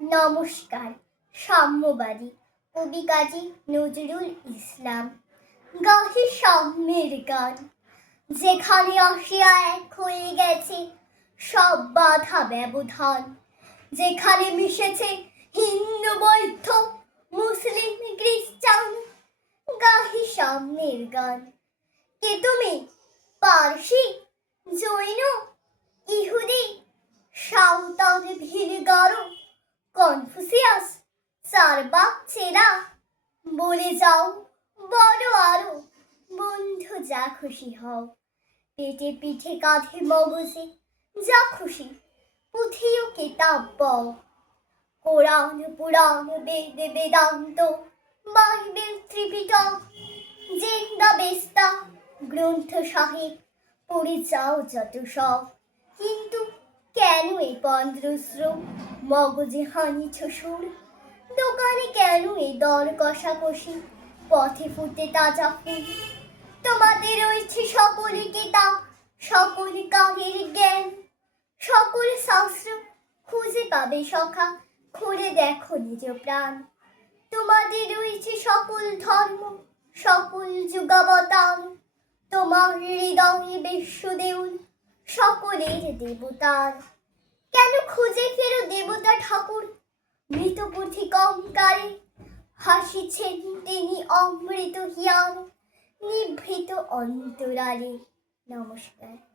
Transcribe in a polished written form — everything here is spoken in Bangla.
নমস্কার। সাম্যবাদী কবি কাজী নজরুল ইসলাম। গাহি সাম্যের গান, যেখানে আসিয়া এক হয়ে গেছে সব বাধা ব্যবধান, যেখানে মিশেছে হিন্দু বৌদ্ধ মুসলিম খ্রিস্টান। গাহি সাম্যের গান। কে তুমি? পারসি, জৈন, ইহুদি, সাঁওতাল, ভিলগারো, কনফুসিয়াস, চারবাক, চেরা, বলে যাও বড় আরো, বন্ধু যা খুশি হও। পেটে পিঠে কাঁধে মগজে যা খুশি পুঁথিও কিতাব বও। কোরআন পুরাণ বেদ বেদান্ত বাইবেল ত্রিপিটক জিন্দা বেস্তা গ্রন্থ সাহেব পড়ে যাও যত সব। কিন্তু কেন এই পন্দ্রশ্রম, মগজে হানিছ সুর? দোকানে কেন এই দর কষাকষি, পথে ফুটে তাজা ফুল? তোমাদের রয়েছে সকল কিতাব, সকল কালের জ্ঞান, সকল শাস্ত্র খুঁজে পাবে সখা, খুঁড়ে দেখো নিজ প্রাণ। তোমাদের রয়েছে সকল ধর্ম, সকল যুগাবতার, তোমার হৃদয়ে বিশ্বদেউল সকলের দেবতার। কেন খুঁজে ফেরো দেবতা ঠাকুর মৃত বুদ্ধি কঙ্কারে? হাসিছেন তিনি অমৃত হিয়ার নিভৃত অন্তরালে। নমস্কার।